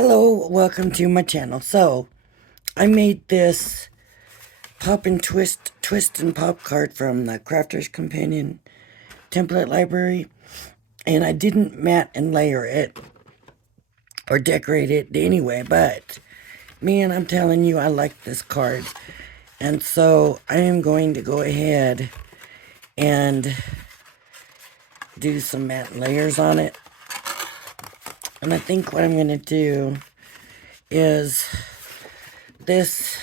Hello, welcome to my channel. So, I made this pop and twist and pop card from the Crafter's Companion template library, and I didn't mat and layer it or decorate it anyway, but man, I'm telling you, I like this card. And so, I am going to go ahead and do some matte and layers on it. And I think what I'm going to do is this.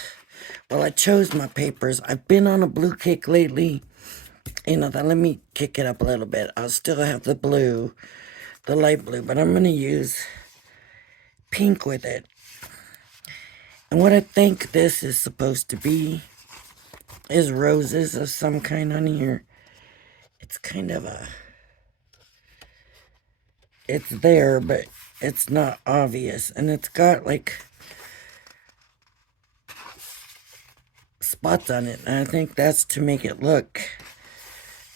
Well, I chose my papers. I've been on a blue kick lately. Let me kick it up a little bit. I'll still have the blue, the light blue, but I'm going to use pink with it. And what I think this is supposed to be is roses of some kind on here. It's kind of it's there, but it's not obvious. And it's got like spots on it. And I think that's to make it look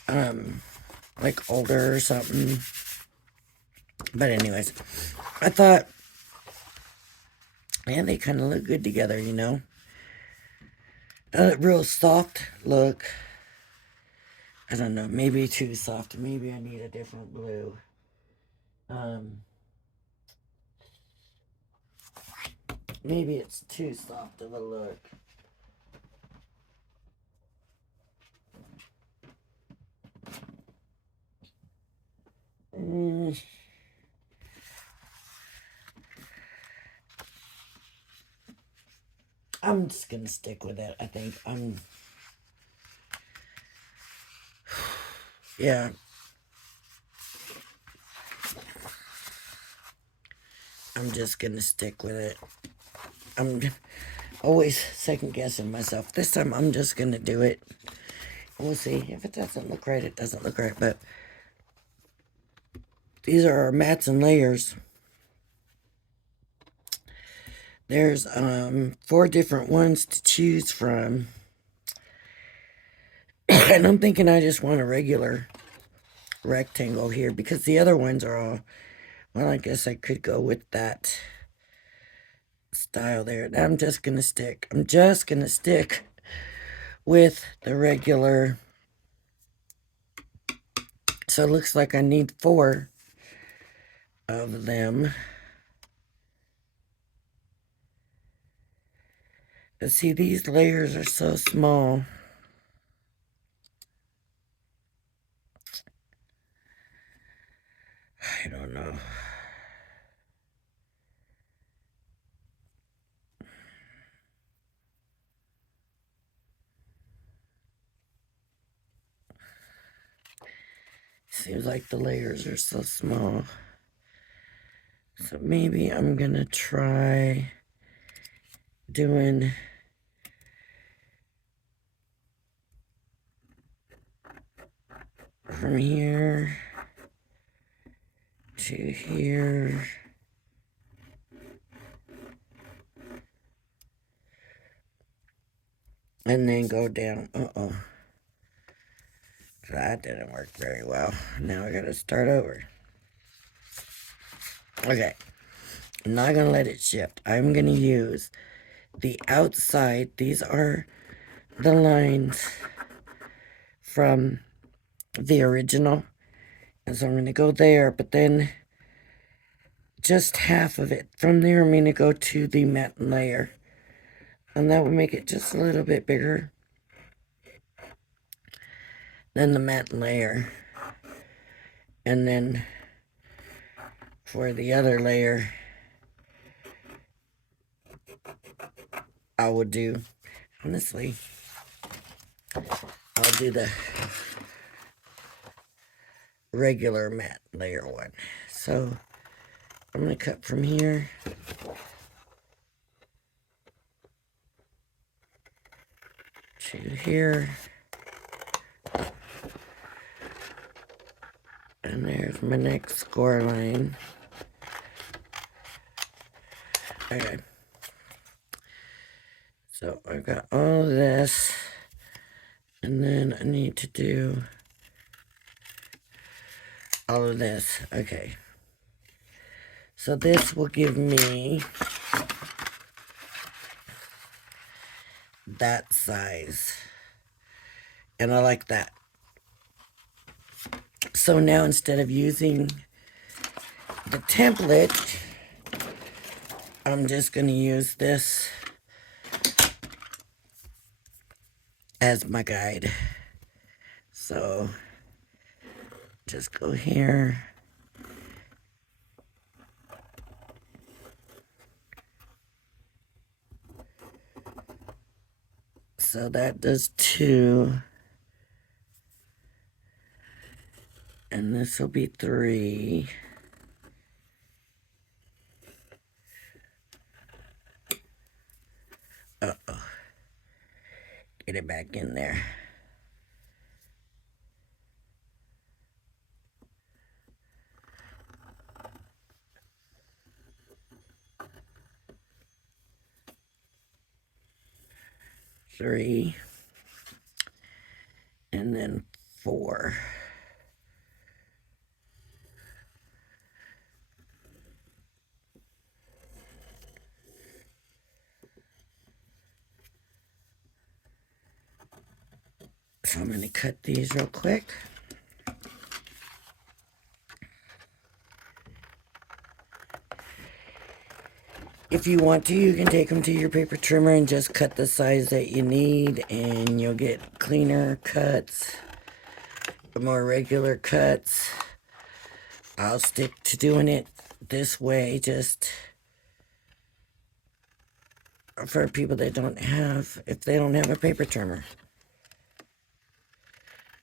like older or something. But anyways, I thought, man, they kind of look good together, you know. A real soft look. I don't know, maybe too soft. Maybe I need a different blue. Maybe it's too soft of a look. I'm just gonna stick with it. I think yeah. I'm just gonna stick with it. I'm always second guessing myself. This time I'm just gonna do it. We'll see. If it doesn't look right, it doesn't look right. But these are our mats and layers. There's 4 different ones to choose from. And I'm thinking I just want a regular rectangle here because the other ones are all, well, I guess I could go with that style there. I'm just going to stick with the regular. So it looks like I need 4 of them. But see, these layers are so small. I don't know. Seems like the layers are so small. So maybe I'm gonna try doing from here to here. And then go down. That didn't work very well. Now I gotta start over. Okay. I'm not gonna let it shift. I'm gonna use the outside. These are the lines from the original. And so I'm gonna go there, but then just half of it. From there, I'm gonna go to the matte layer. And that will make it just a little bit bigger than the matte layer. And then for the other layer, I would do, honestly, I'll do the regular matte layer one. So I'm going to cut from here to here. And there's my next score line. Okay. So I've got all of this. And then I need to do all of this. Okay. So this will give me that size. And I like that. So now instead of using the template, I'm just going to use this as my guide. So just go here. So that does 2. And this will be 3. Uh-oh. Get it back in there. Three. And then 4. So I'm going to cut these real quick. If you want to, you can take them to your paper trimmer and just cut the size that you need, and you'll get cleaner cuts, more regular cuts. I'll stick to doing it this way just for people that don't have, if they don't have a paper trimmer.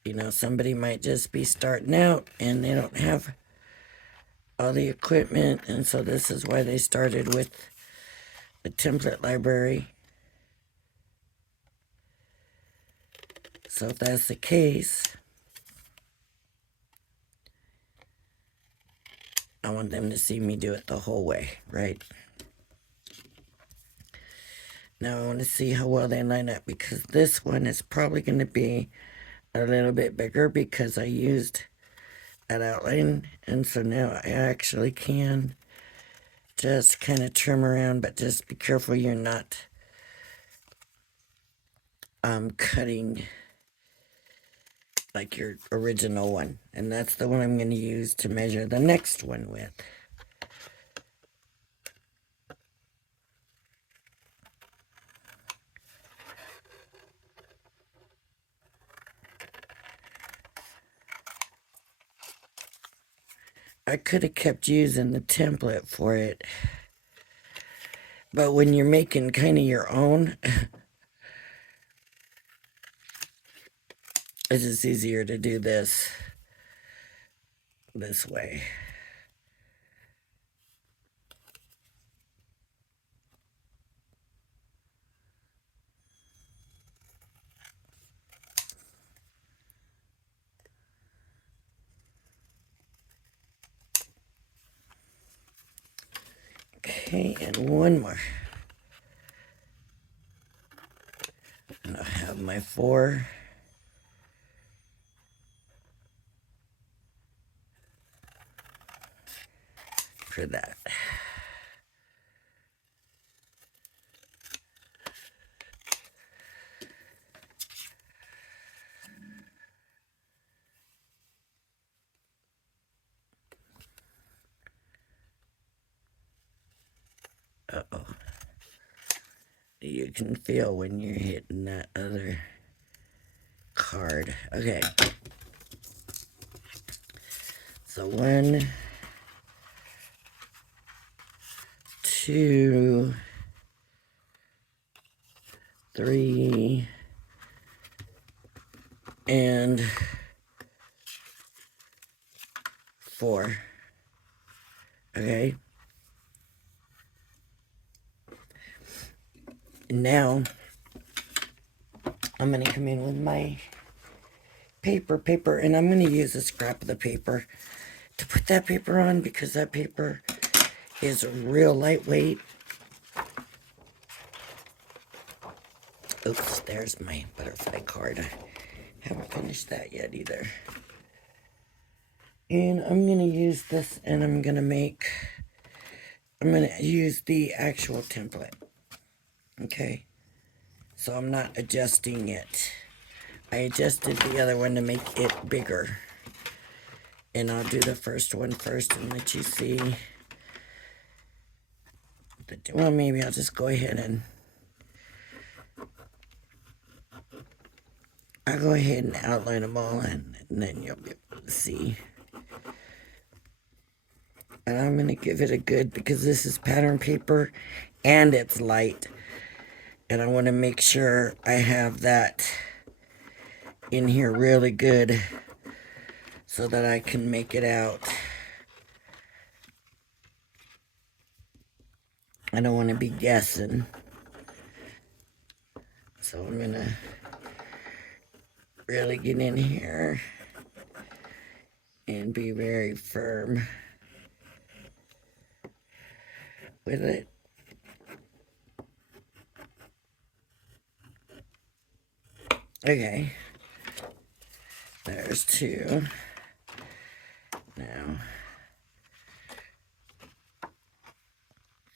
You know, somebody might just be starting out and they don't have all the equipment, and so this is why they started with the template library. So if that's the case, I want them to see me do it the whole way, right? Now I want to see how well they line up, because this one is probably going to be a little bit bigger because I used that outline, and so now I actually can just kind of trim around, but just be careful you're not cutting like your original one. And that's the one I'm going to use to measure the next one with. I could have kept using the template for it, but when you're making kind of your own, it's just easier to do this way. Okay, and one more. And I'll have my 4. For that. Uh-oh. You can feel when you're hitting that other card. Okay. So 1, 2, 3, and 4. Okay. And now I'm going to come in with my paper, and I'm going to use a scrap of the paper to put that paper on, because that paper is real lightweight. Oops, there's my butterfly card. I haven't finished that yet either. And I'm going to use this, and I'm going to make I'm going to use the actual template. Okay. So I'm not adjusting it. I adjusted the other one to make it bigger. And I'll do the first one first and let you see. Well, maybe I'll just go ahead and I'll go ahead and outline them all, and then you'll be able to see. And I'm going to give it a good, because this is pattern paper and it's light. And I want to make sure I have that in here really good so that I can make it out. I don't want to be guessing. So I'm going to really get in here and be very firm with it. Okay. There's two. Now,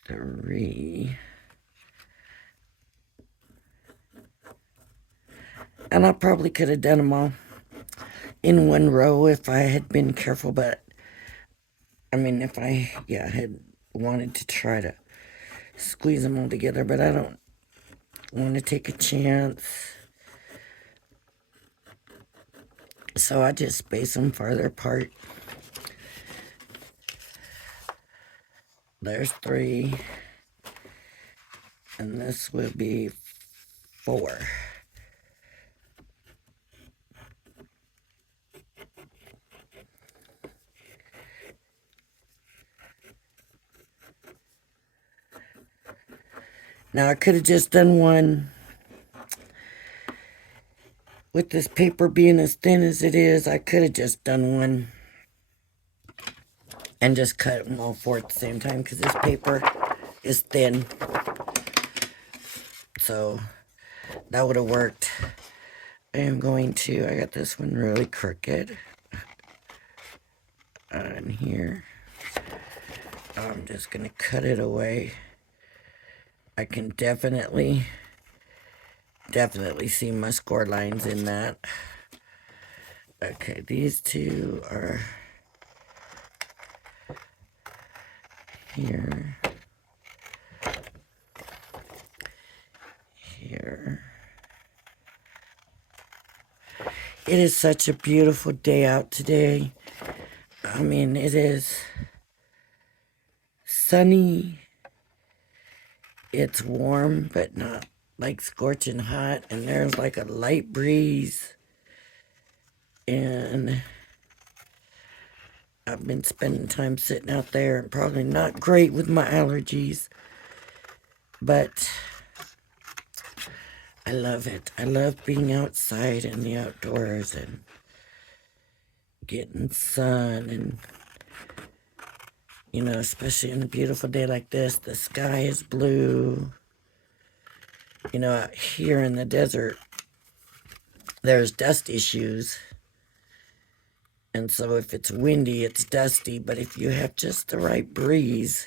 three. And I probably could have done them all in one row if I had been careful, but I mean, if I, had wanted to try to squeeze them all together, but I don't want to take a chance. So I just space them farther apart. There's three. And this will be four. Now I could have just done one. With this paper being as thin as it is, I could have just done one and just cut them all four at the same time, because this paper is thin. So that would have worked. I am going to, I got this one really crooked on here. I'm just going to cut it away. I can definitely see my score lines in that. Okay, these two are here, here. It is such a beautiful day out today. I mean, it is sunny. It's warm, but not like scorching hot. And there's like a light breeze. And I've been spending time sitting out there, and probably not great with my allergies. But I love it. I love being outside in the outdoors and getting sun, and especially on a beautiful day like this, the sky is blue. Out here in the desert, there's dust issues. And so if it's windy, it's dusty. But if you have just the right breeze,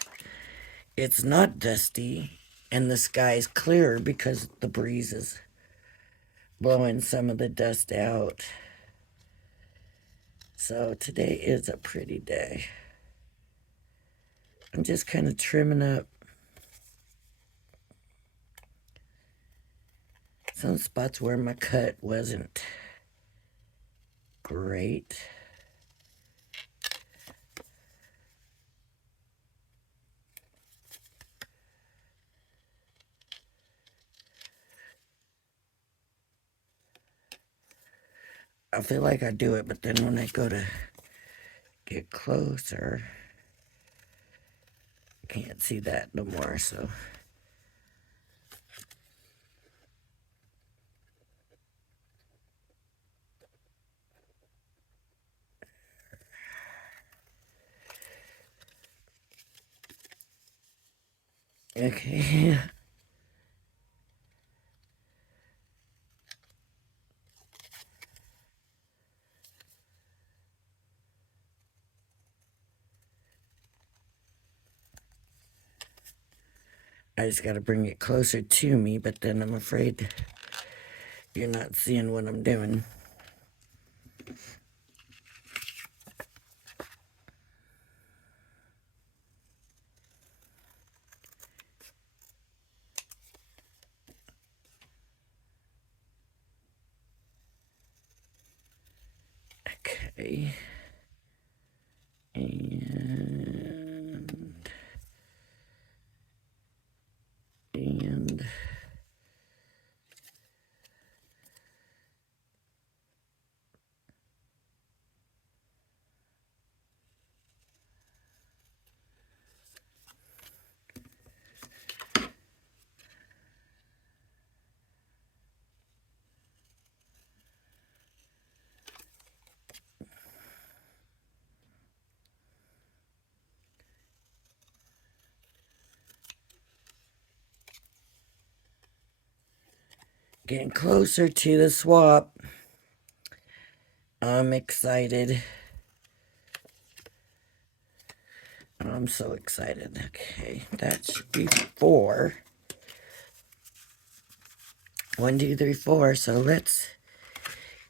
it's not dusty. And the sky's clear because the breeze is blowing some of the dust out. So today is a pretty day. I'm just kind of trimming up some spots where my cut wasn't great. I feel like I do it, but then when I go to get closer, I can't see that no more, so. Okay. I just got to bring it closer to me, but then I'm afraid you're not seeing what I'm doing. Okay. And getting closer to the swap. I'm excited. I'm so excited. Okay, that should be 4. 1, 2, 3, 4. So let's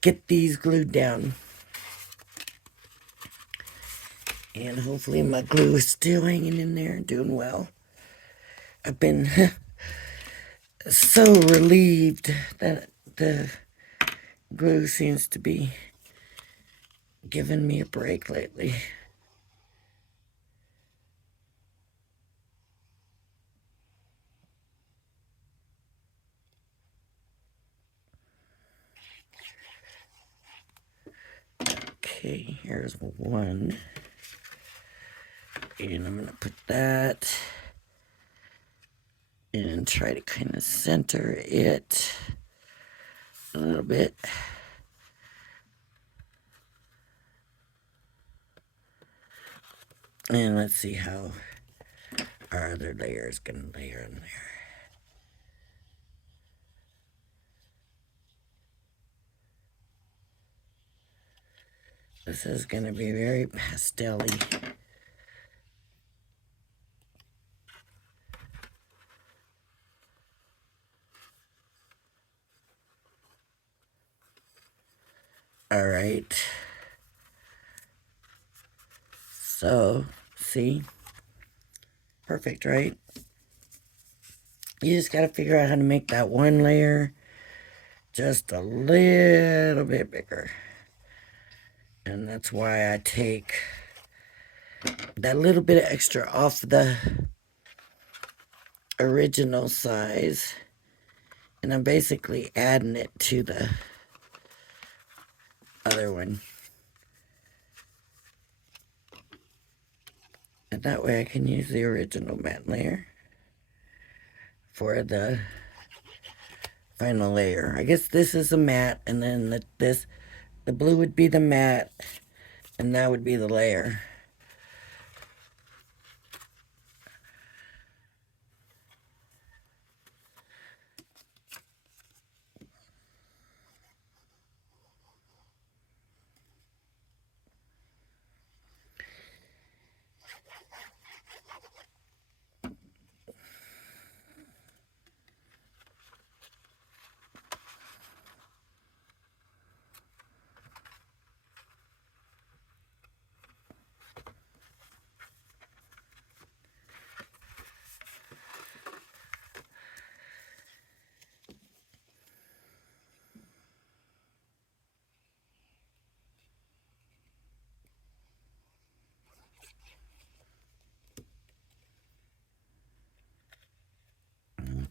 get these glued down. And hopefully my glue is still hanging in there and doing well. I've been so relieved that the glue seems to be giving me a break lately. Okay, here's 1. And I'm going to put that and try to kind of center it a little bit. And let's see how our other layer is going to layer in there. This is going to be very pastel-y. All right. So, see? Perfect, right? You just got to figure out how to make that one layer just a little bit bigger. And that's why I take that little bit of extra off the original size. And I'm basically adding it to the other one. And that way I can use the original matte layer for the final layer. I guess this is a matte, and then the blue would be the matte, and that would be the layer.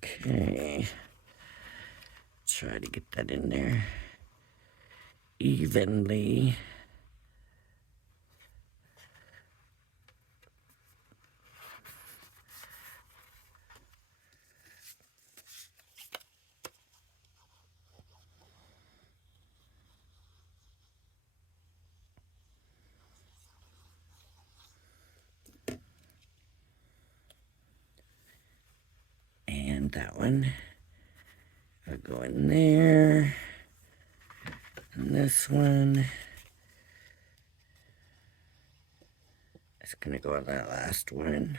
Okay. Try to get that in there evenly. And that one will go in there. And this one is going to go on that last one.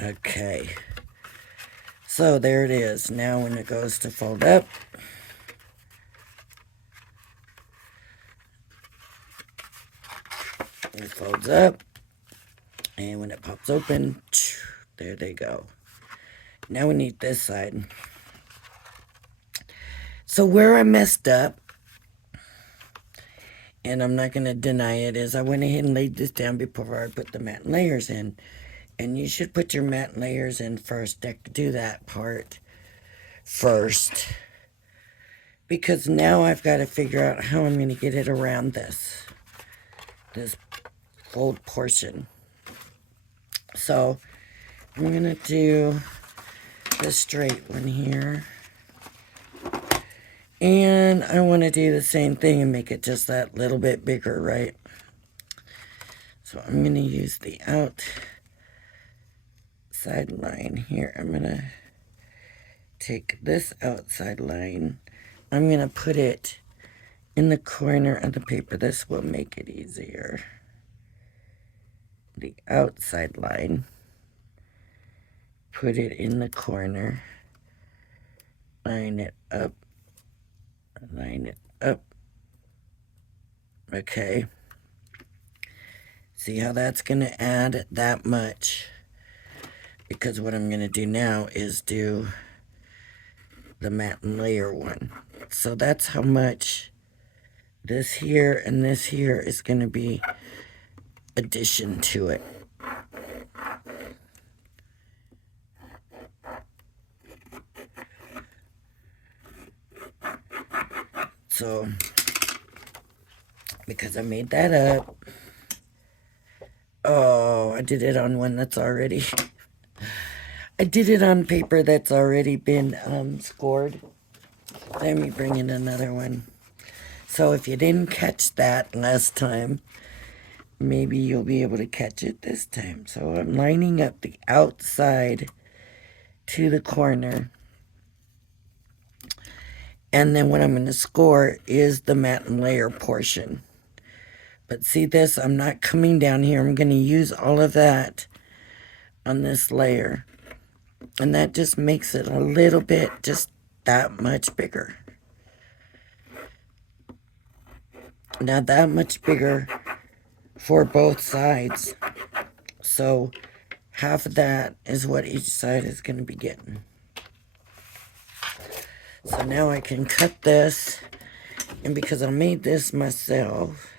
Okay. So there it is. Now when it goes to fold up, it folds up. And when it pops open, there they go. Now we need this side. So where I messed up, and I'm not going to deny it, is I went ahead and laid this down before I put the matte layers in. And you should put your matte layers in first. Do that part first. Because now I've got to figure out how I'm going to get it around this fold portion. So I'm going to do the straight one here. And I want to do the same thing and make it just that little bit bigger, right? So I'm going to use the outside line here. I'm going to take this outside line. I'm going to put it in the corner of the paper. This will make it easier. The outside line. Put it in the corner. Line it up. Line it up. Okay. See how that's going to add that much? Because what I'm going to do now is do the matte and layer one. So that's how much this here and this here is going to be addition to it. So, because I made that up. Oh, I did it on one that's already... I did it on paper that's already been scored. Let me bring in another one. So if you didn't catch that last time, maybe you'll be able to catch it this time. So I'm lining up the outside to the corner. And then what I'm going to score is the matte and layer portion. But see this, I'm not coming down here. I'm going to use all of that on this layer. And that just makes it a little bit just that much bigger. Now that much bigger for both sides. So half of that is what each side is going to be getting. So now I can cut this, and because I made this myself,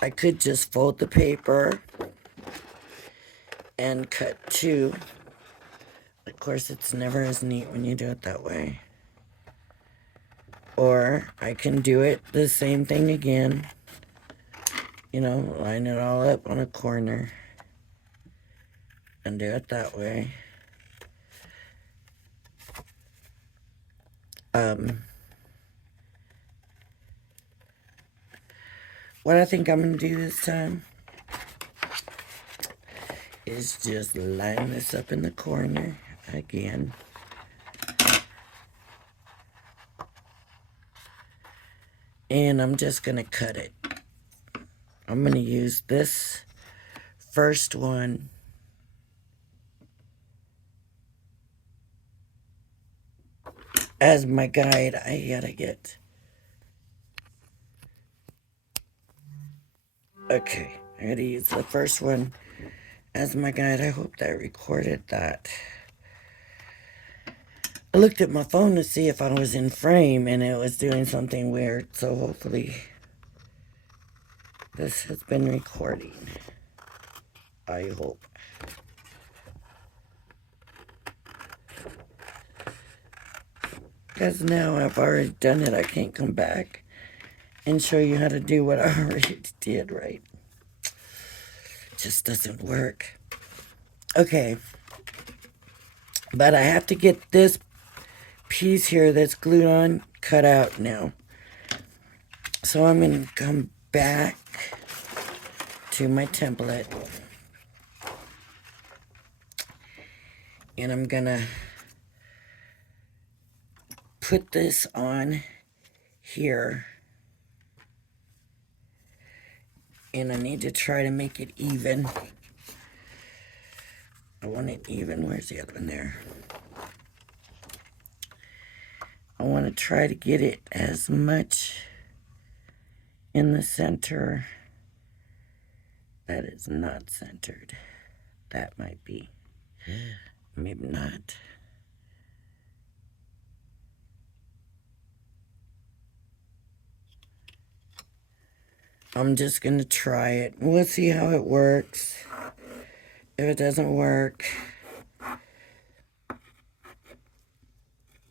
I could just fold the paper and cut two. Of course, it's never as neat when you do it that way. Or I can do it the same thing again. You know, line it all up on a corner and do it that way. What I think I'm going to do this time is just line this up in the corner again. And I'm just going to cut it. I'm going to use this first one as my guide. I gotta get... Okay, I gotta use the first one as my guide. I hope that I recorded that. I looked at my phone to see if I was in frame and it was doing something weird, so hopefully this has been recording. I hope. Because now I've already done it, I can't come back and show you how to do what I already did, right? It just doesn't work. Okay. But I have to get this piece here that's glued on cut out now. So I'm going to come back to my template. And I'm going to put this on here. And I need to try to make it even. I want it even. Where's the other one there? I want to try to get it as much in the center. That is not centered. That might be. Maybe not. I'm just going to try it. We'll see how it works. If it doesn't work,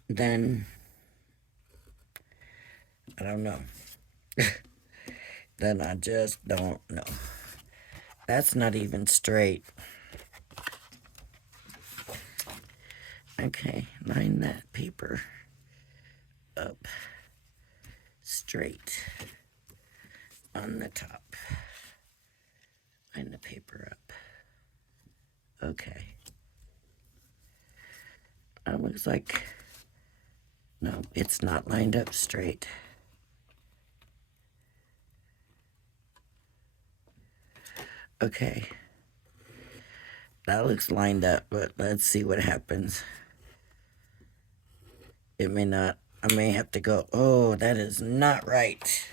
then I don't know. Then I just don't know. That's not even straight. Okay, line that paper up straight on the top. Line the paper up. Okay. It looks like, no, it's not lined up straight. Okay. That looks lined up, but let's see what happens. It may not. I may have to go, oh, that is not right.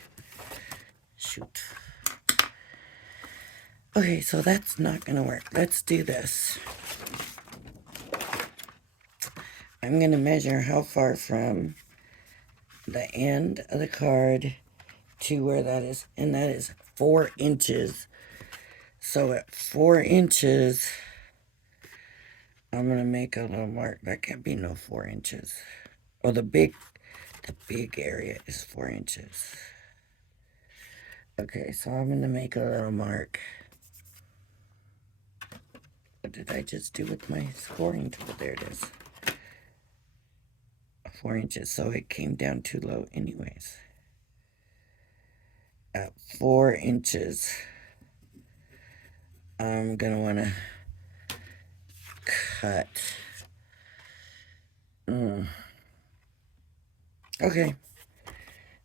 Shoot. Okay, so that's not going to work. Let's do this. I'm going to measure how far from the end of the card to where that is, and that is 4 inches. So at 4 inches, I'm going to make a little mark. That can't be no 4 inches. Oh, the big area is 4 inches. Okay, so I'm going to make a little mark. What did I just do with my scoring tool? There it is. 4 inches, so it came down too low anyways. At 4 inches, I'm going to want to cut. Okay,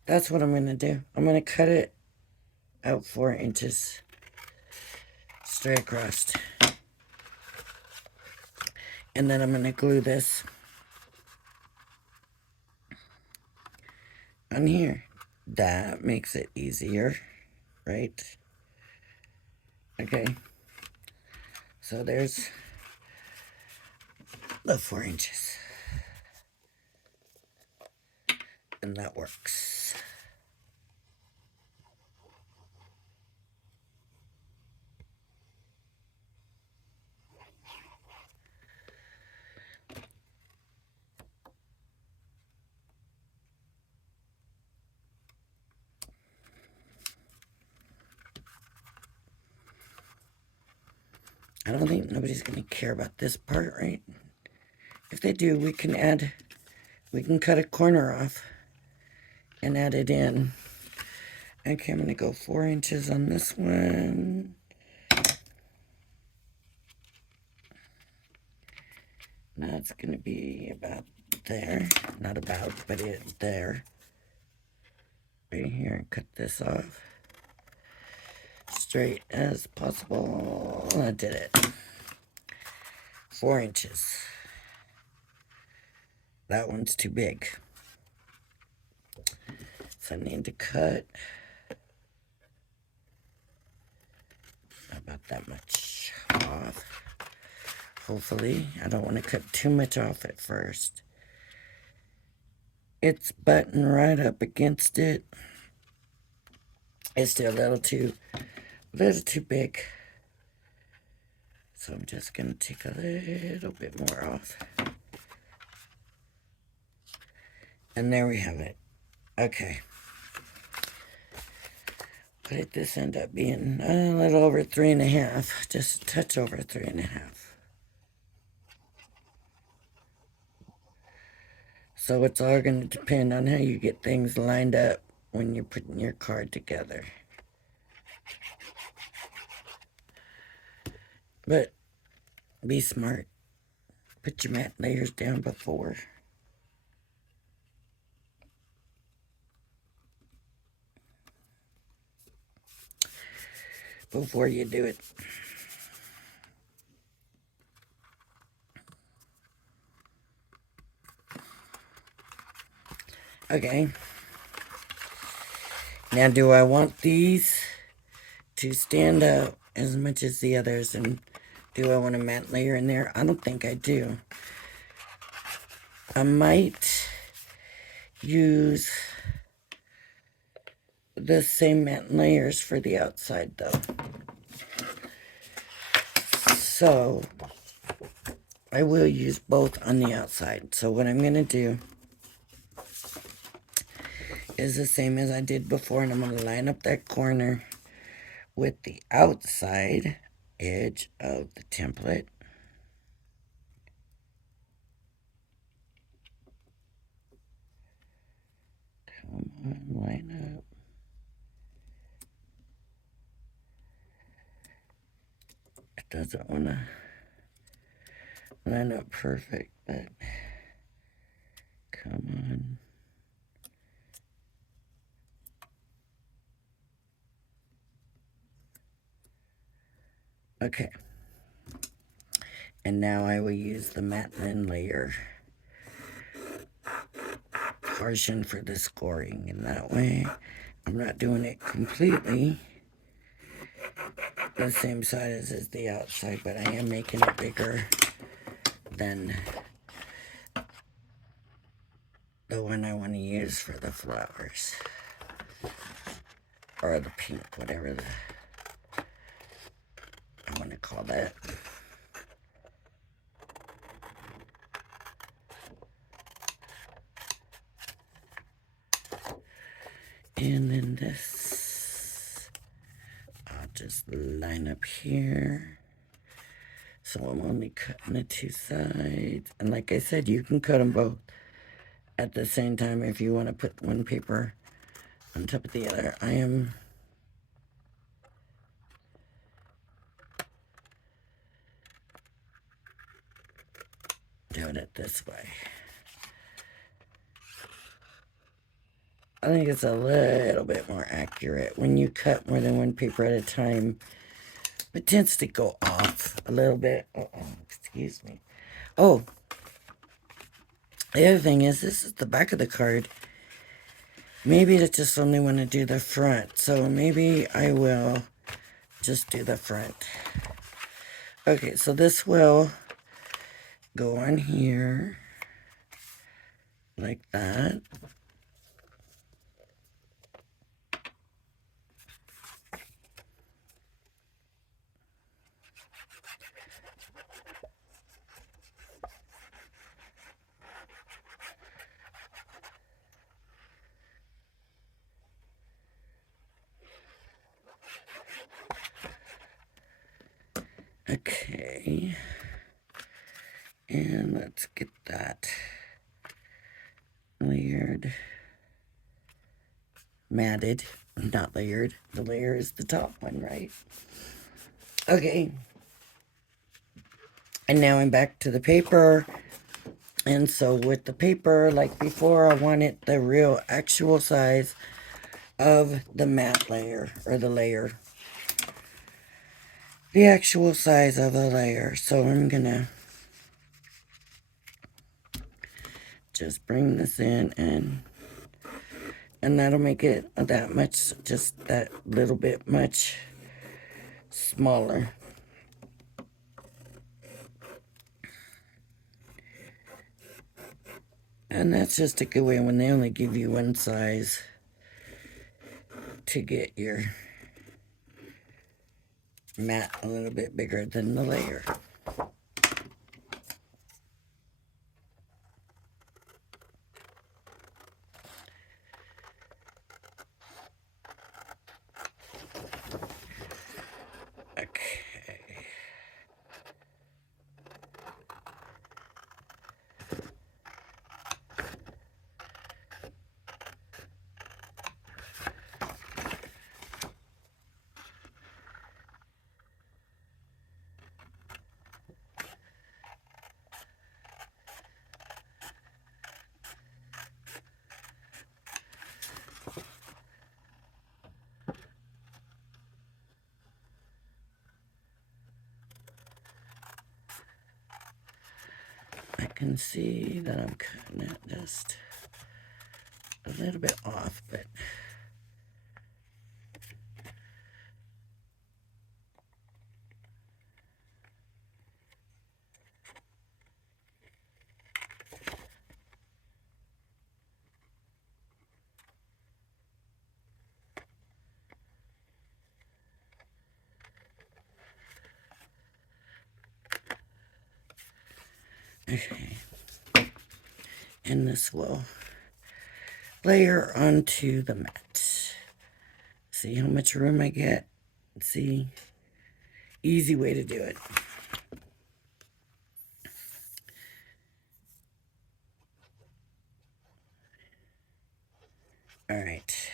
that's what I'm going to do. I'm going to cut it out 4 inches straight across. And then I'm going to glue this on here. That makes it easier, right? Okay. So there's the 4 inches. And that works. I don't think nobody's going to care about this part, right? If they do, we can cut a corner off and add it in. Okay, I'm going to go 4 inches on this one. That's going to be about there. Not about, but there. Right here, and cut this off. Straight as possible. I did it. 4 inches. That one's too big. So I need to cut about that much off. Hopefully, I don't want to cut too much off at first. It's buttoned right up against it. It's still a little too big. So I'm just going to take a little bit more off. And there we have it. Okay. What did this end up being? A little over 3.5. Just a touch over 3.5. So it's all going to depend on how you get things lined up when you're putting your card together. But be smart. Put your mat layers down before. before you do it. Okay. Now, do I want these to stand out as much as the others? And do I want a matte layer in there? I don't think I do. I might use the same matte layers for the outside, though. So, I will use both on the outside. So what I'm going to do is the same as I did before, and I'm going to line up that corner with the outside edge of the template. Come on, line up. It doesn't want to line up perfect, but come on. Okay. And now I will use the matte thin layer portion for the scoring. And that way, I'm not doing it completely the same size as the outside, but I am making it bigger than the one I want to use for the flowers. Or the pink, whatever I want to call that. And then this, I'll just line up here. So I'm only cutting the two sides. And like I said, you can cut them both at the same time if you want to put one paper on top of the other. I am doing it this way. I think it's a little bit more accurate. When you cut more than one paper at a time, it tends to go off a little bit. Excuse me. Oh, the other thing is, this is the back of the card. Maybe I just only want to do the front. So maybe I will just do the front. Okay, so this will go on here like that. Okay, and let's get that layered, matted, not layered. The layer is the top one, right? Okay, and now I'm back to the paper. And so with the paper, like before, I wanted the real actual size of the matte layer, or the layer. The actual size of the layer. So I'm gonna just bring this in, and that'll make it that much, just that little bit much smaller. And that's just a good way when they only give you one size to get your mat a little bit bigger than the layer. Okay. can see that I'm cutting it just a little bit off, but okay. And this will layer onto the mat. See how much room I get? See? Easy way to do it. Alright.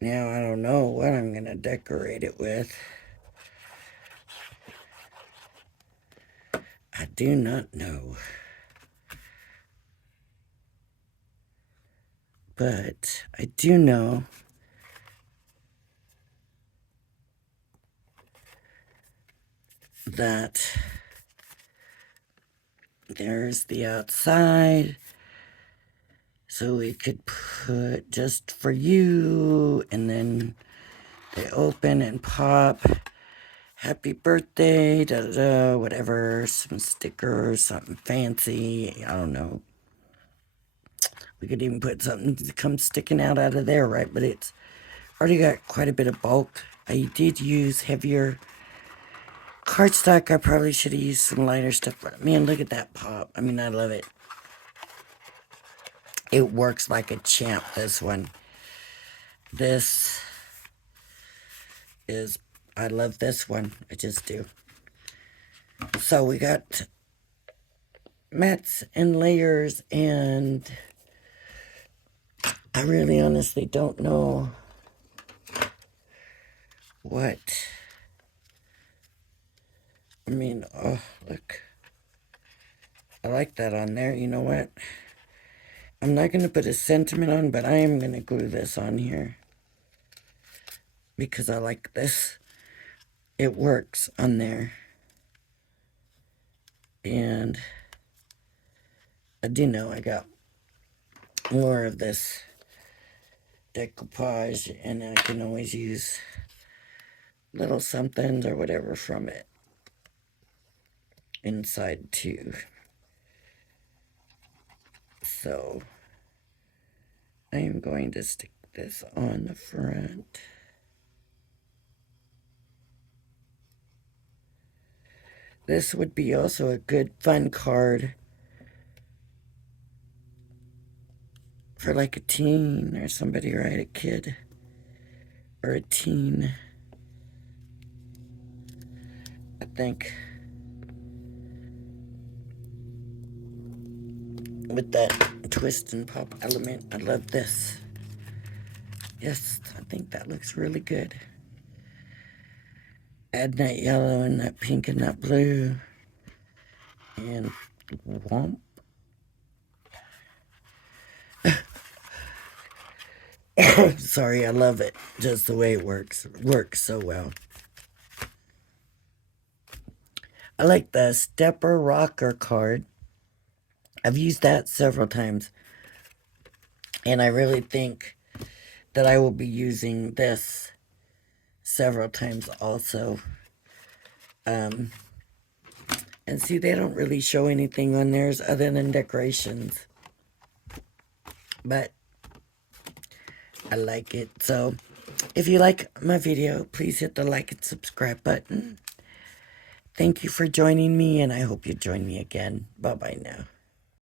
Now I don't know what I'm going to decorate it with. I do not know. But I do know that there's the outside. So we could put just for you, and then they open and pop. Happy birthday, da da da, whatever. Some stickers, something fancy. I don't know. We could even put something to come sticking out of there, right? But it's already got quite a bit of bulk. I did use heavier cardstock. I probably should have used some lighter stuff. But man, look at that pop. I mean, I love it. It works like a champ, this one. This is, I love this one. I just do. So we got mats and layers, and I really honestly don't know what. I mean, oh, look. I like that on there. You know what? I'm not going to put a sentiment on, but I am going to glue this on here. Because I like this. It works on there. And I do know I got more of this decoupage, and I can always use little somethings or whatever from it inside too. So I am going to stick this on the front. This would be also a good fun card for like a teen or somebody, right? A kid or a teen. I think with that twist and pop element, I love this. Yes, I think that looks really good. Add that yellow and that pink and that blue. And whomp. Sorry, I love it. Just the way it works. It works so well. I like the Stepper Rocker card. I've used that several times. And I really think that I will be using this several times also. And see, they don't really show anything on theirs other than decorations. But I like it. So if you like my video, please hit the like and subscribe button. Thank you for joining me, and I hope you join me again. Bye-bye now.